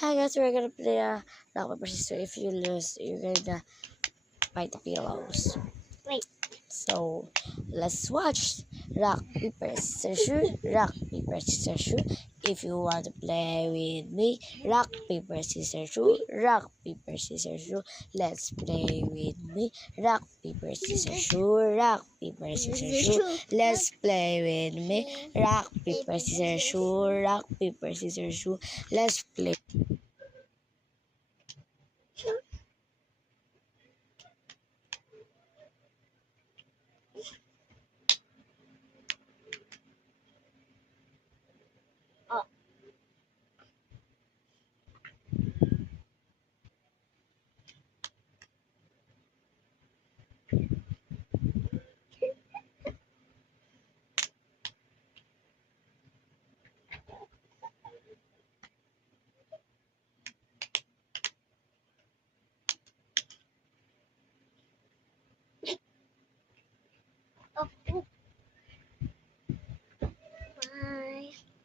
Hi guys, we're gonna play rock paper scissors. If you lose, you're gonna bite the pillows. Wait. So let's watch rock paper scissors shoot. Rock paper scissors shoot. If you want to play with me, rock paper scissors shoot. Rock paper scissors shoot. Let's play with me. Rock paper scissors shoot. Rock paper scissors shoot. Let's play with me. Rock paper scissors shoot. Rock paper scissors shoot. Let's play.